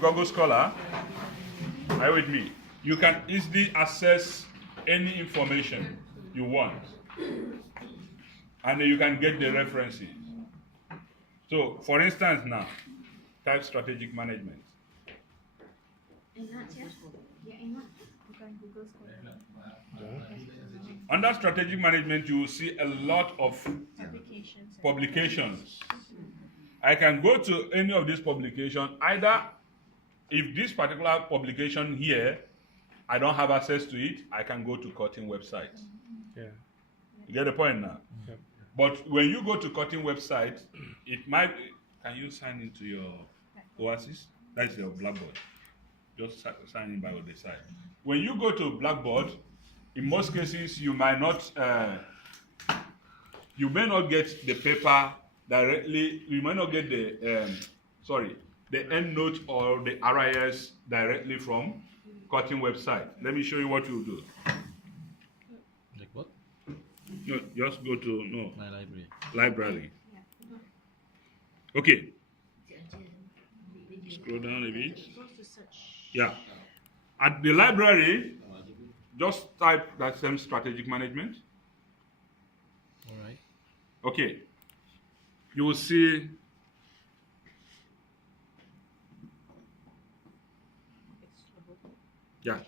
Google Scholar, are you with me? You can easily access any information you want. And you can get the references. So, for instance now, type strategic management. Under strategic management, you will see a lot of publications. I can go to any of these publications, either if this particular publication here, I don't have access to it, I can go to Cutting website. Yeah. You get the point now? Yep. But when you go to Cutting website, it might, can you sign into your Oasis? That's your Blackboard. Just sign in by the side. When you go to Blackboard, in most cases, you might not, you may not get the paper directly, you might not get the, the Endnote or the RIS directly from Cutting website. Let me show you what you'll do. Like what? No, just go to, My library. library. Okay. Scroll down a bit. Yeah. At the library, just type that same strategic management. All right. Okay. You will see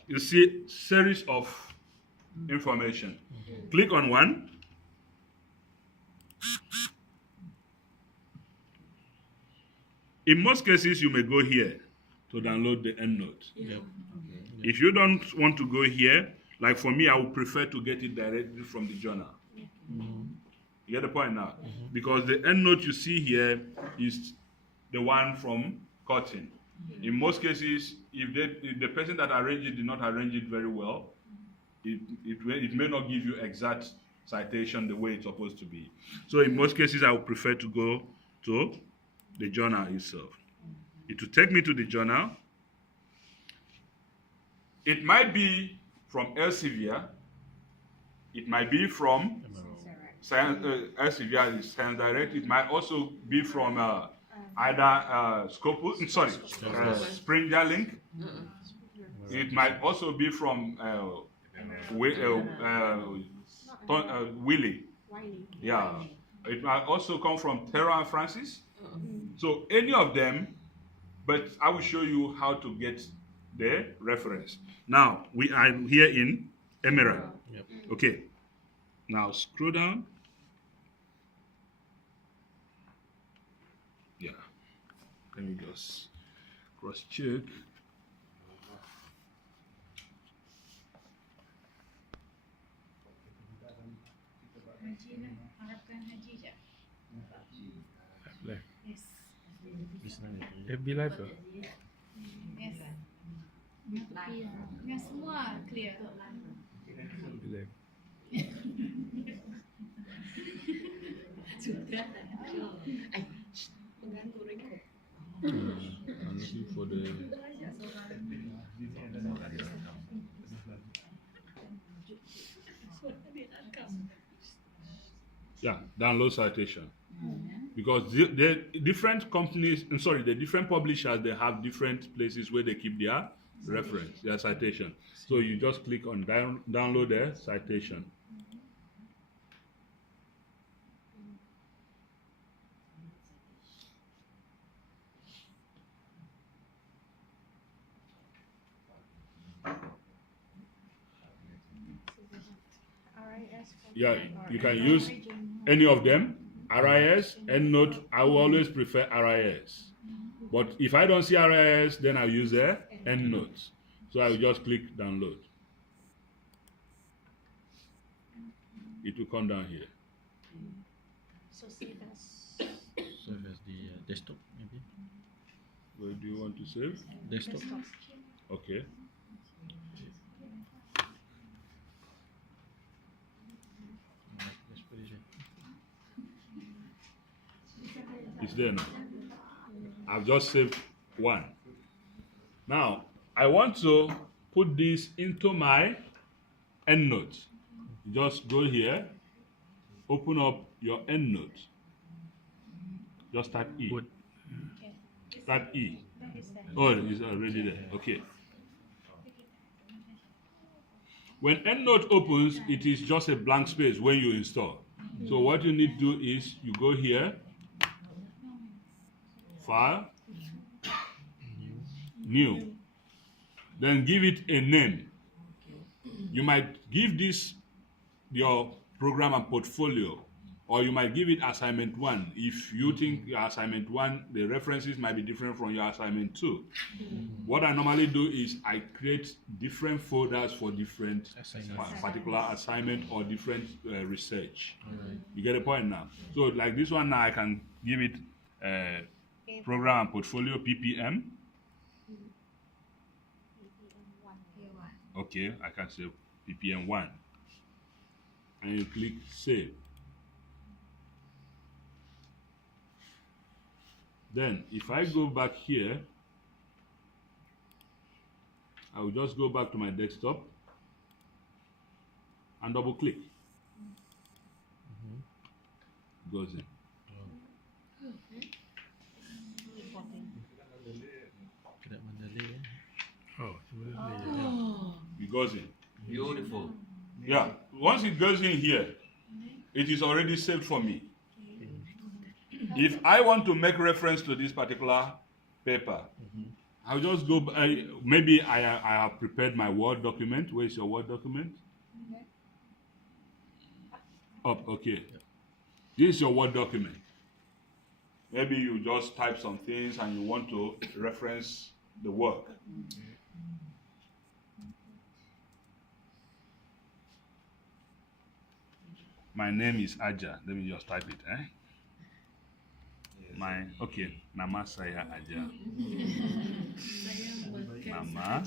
you see series of information. Click on one. In most cases, you may go here to download the Endnote. Yep. Okay. If you don't want to go here, like for me, I would prefer to get it directly from the journal. Mm-hmm. You get the point now? Because the Endnote you see here is the one from Cutting. In most cases, if the person that arranged it did not arrange it very well, it may not give you exact citation the way it's supposed to be. So in most cases, I would prefer to go to the journal itself. It will take me to the journal. It might be from Elsevier. It might be from Elsevier is Science Direct. It might also be from either Scopus, Springer Link. It might also be from Wiley. Yeah. It might also come from Terra and Francis. So any of them, but I will show you how to get the reference. Now, we are here in Emerald. Yep. Okay. Now, scroll down. Yeah. Let me just cross-check. FB Live ke? Yes. Yang semua clear. FB Live. Sudah. Mengganggu rekod. I'm looking for the. Yeah, download citation. Because the different companies, the different publishers, they have different places where they keep their reference, their citation. So you just click on download the citation. Yeah, you can use any of them. RIS, Endnote, I will always prefer RIS. But if I don't see RIS, then I'll use the Endnote. So I'll just click download. It will come down here. So save as the desktop, maybe. Where do you want to save? Desktop. Okay. It's there now. I've just saved one. Now, I want to put this into my Endnote. Just go here, open up your Endnote. Just type E. Type E. Oh, it's already there. Okay. When Endnote opens, it is just a blank space when you install. So what you need to do is you go here, File, New. Then give it a name. You might give this your program and portfolio, or you might give it assignment 1 if you think your assignment 1, the references might be different from your assignment 2. What I normally do is I create different folders for different particular assignment or different research. You get the point now? So like this one now, I can give it program and portfolio PPM. Okay, I can say PPM 1. And you click Save. Then, if I go back here, I will just go back to my desktop and double click. Goes in. Oh, It goes in. Beautiful. Yeah, once it goes in here, it is already saved for me. If I want to make reference to this particular paper, I'll just go, maybe I have prepared my Word document. Where is your Word document? Up, okay. This is your Word document. Maybe you just type some things and you want to reference the work. My name is Aja. Let me just type it, okay, Nama saya Aja. Nama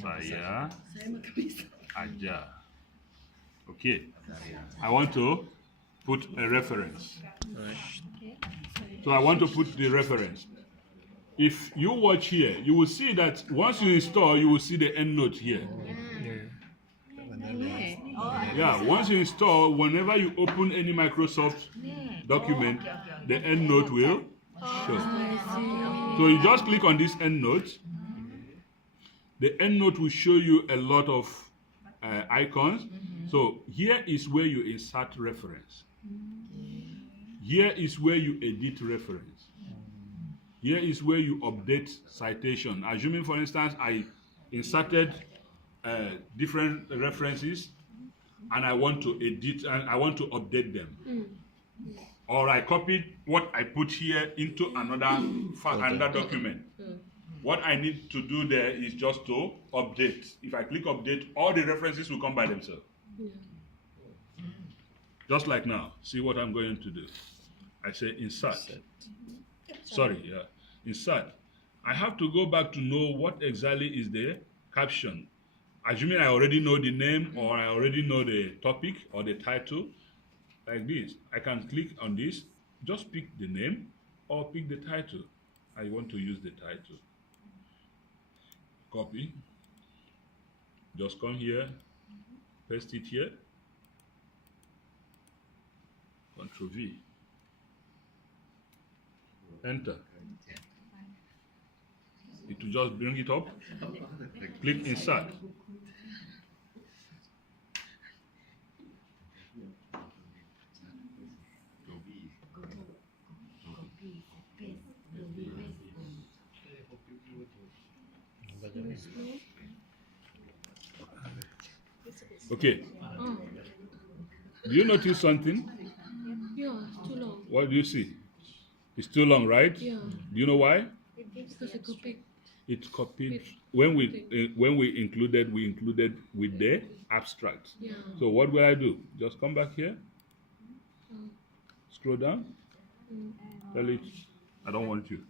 saya Aja. Okay. I want to put a reference. So I want to put the reference. If you watch here, you will see that once you install, you will see the Endnote here. Yeah, once you install, whenever you open any Microsoft document, the Endnote will show. So you just click on this Endnote. The Endnote will show you a lot of icons. So here is where you insert reference. Here is where you edit reference. Here is where you update citation. Assuming, for instance, I inserted different references and I want to edit and I want to update them. Or I copied what I put here into another document. What I need to do there is just to update. If I click update, all the references will come by themselves. Just like now. See what I'm going to do. I say insert. Insert. I have to go back to know what exactly is the caption. Assuming I already know the name or I already know the topic or the title, like this, I can click on this, just pick the name or pick the title. I want to use the title. Copy. Just come here, paste it here, Ctrl V, enter. It will just bring it up, click insert. Okay. Do you notice something? Yeah, it's too long. What do you see? It's too long, right? Yeah. Do you know why? Because it copied. It copied. When we included with the abstract. Yeah. So what will I do? Just come back here. Scroll down. Tell it, I don't want you.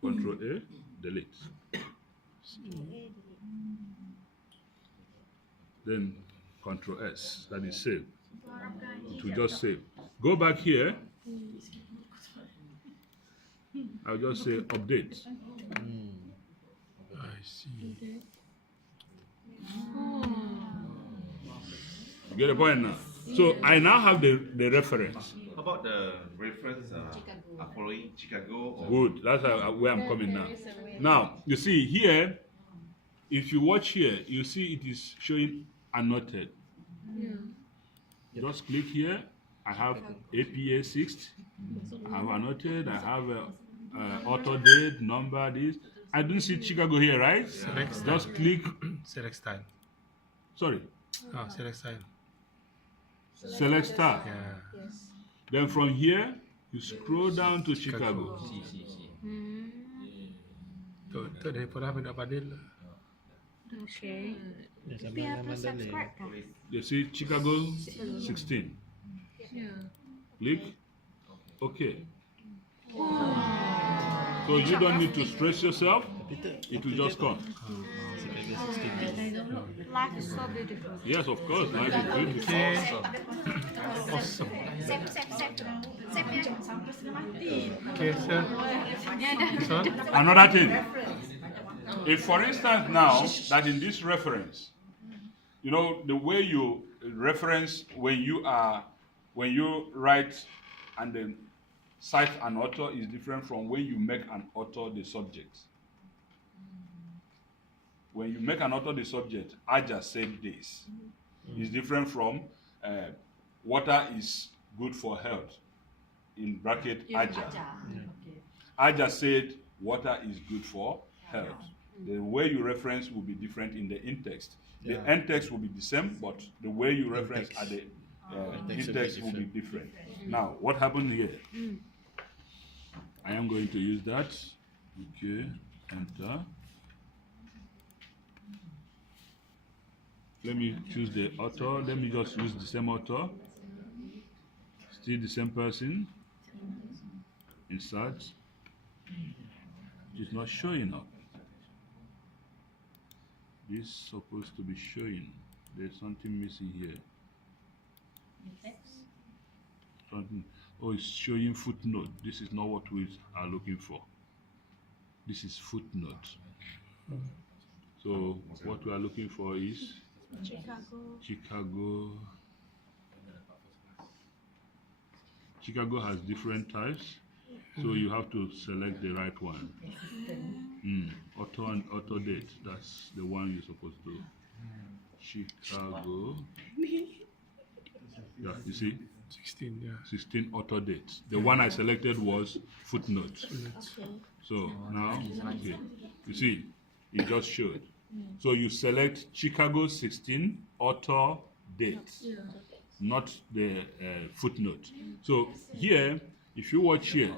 Control A, delete. Then Control S, that is save. It will just save. Go back here. I'll just say update. I see. You get the point now? So I now have the reference. about the reference following Chicago? Or Good. That's where I'm coming now. Now, you see here, if you watch here, you see it is showing annotated. Yeah. Just click here. I have APA 6. I have annotated. I have author date, number, this. I don't see Chicago here, right? Select Just click. Select style. Sorry. Oh, select style. Select star. Yeah. Yes. Then from here, you scroll down to Chicago. Tu dari pola benda Padil. Okay. Biar subscribe kan? You see Chicago 16. Yeah. Click. Okay. So you don't need to stress yourself. It will just come. Life is so beautiful. Yes, of course. Life is beautiful. Okay. Awesome. Save yang sampai setengah mati. Okay, sir. This one? Another thing. If, for instance, now that in this reference, you know the way you reference when you write and then cite an author is different from when you make an author the subject. When you make an author the subject, I just said this. Is different from water is good for health. In bracket, Aja. Aja said water is good for health. The way you reference will be different in the in-text. The end-text will be the same, but the way you reference at the in-text will be different. Now, what happened here? I am going to use that. Okay, enter. Let me choose the author. Let me just use the same author. Still the same person. Insert. It is not showing up. This is supposed to be showing. There's something missing here. Something. Oh, it's showing footnote. This is not what we are looking for. This is footnote. So what we are looking for is Chicago. Chicago has different types, so you have to select the right one. Author and author date. That's the one you're supposed to. Chicago. Yeah, you see? 16, yeah. 16 author dates. The one I selected was footnote. So now, okay, you see, it just showed. So you select Chicago 16 author date, not the footnote. So here, if you watch here,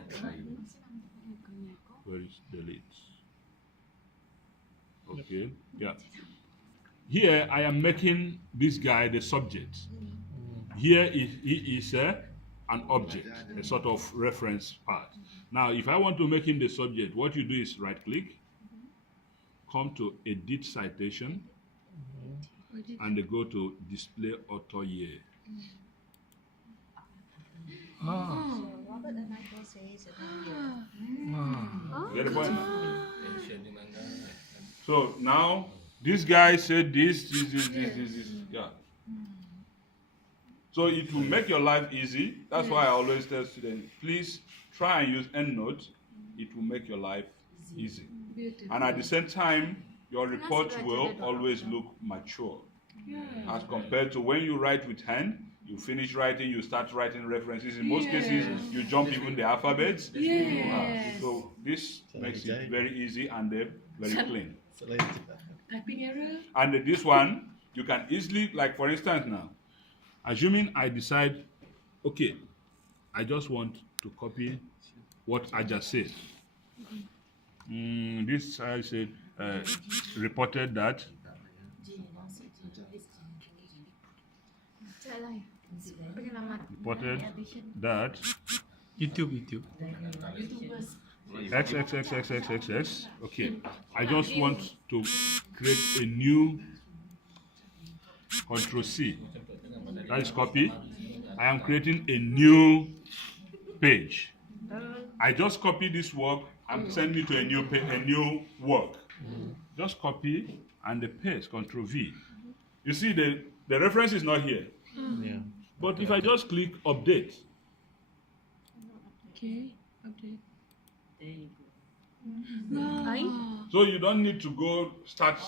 where is delete? Okay, yeah. Here I am making this guy the subject. Here he is an object, a sort of reference part. Now, if I want to make him the subject, what you do is right-click, come to Edit Citation, and then go to Display Author Year. Robert and Michael says You get the point now? So now, this guy said this. Yeah. So it will make your life easy. That's why I always tell students, please try and use Endnote. It will make your life easy. Beautiful. And at the same time, your report will always look mature. As compared to when you write with hand, you finish writing, you start writing references. In most cases, you jump even the alphabets. So this makes it very easy and very clean. Typing error. And this one, you can easily, like for instance now, assuming I decide, okay, I just want to copy what I just said. This I said, reported that. Reported that YouTube. XXXXXXX. Okay, I just want to create a new Control C. That is copy. I am creating a new page. I just copy this work and send it to a new work. Just copy and the paste, Control V. You see the reference is not here. Yeah. But if I just click update, Okay. Update. So you don't need to go start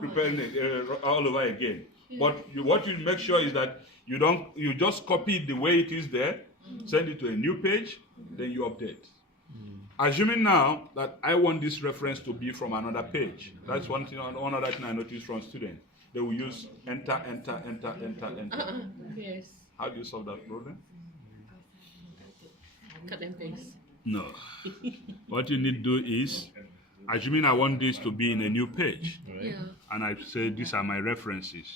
preparing it all over again. But what you make sure is that you just copy it the way it is there, send it to a new page, then you update. Assuming now that I want this reference to be from another page. That's one other thing I noticed from students. They will use enter. Yes. How do you solve that problem? Cut and paste. No. What you need to do is, assuming I want this to be in a new page, Yeah. and I say these are my references.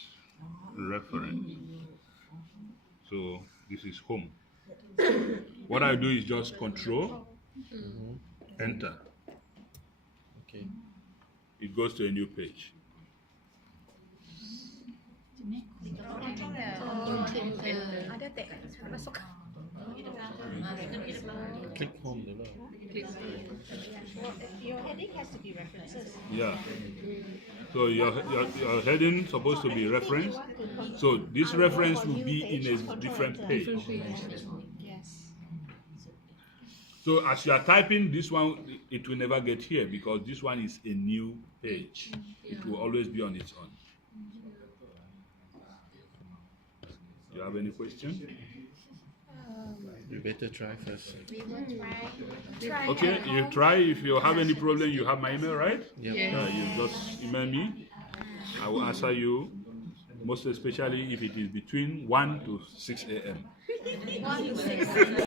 Reference. So this is home. What I do is just control, enter. Okay. It goes to a new page. Ada tek masuk. Click home dulu. Your heading has to be references. Yeah. So your heading supposed to be reference. So this reference will be in a different page. Yes. So as you are typing this one, it will never get here because this one is a new page. It will always be on its own. Do you have any question? You better try first. We will try. Okay, you try. If you have any problem, you have my email, right? Yep. Yes. You just email me. I will answer you, most especially if it is between 1 to 6 a.m.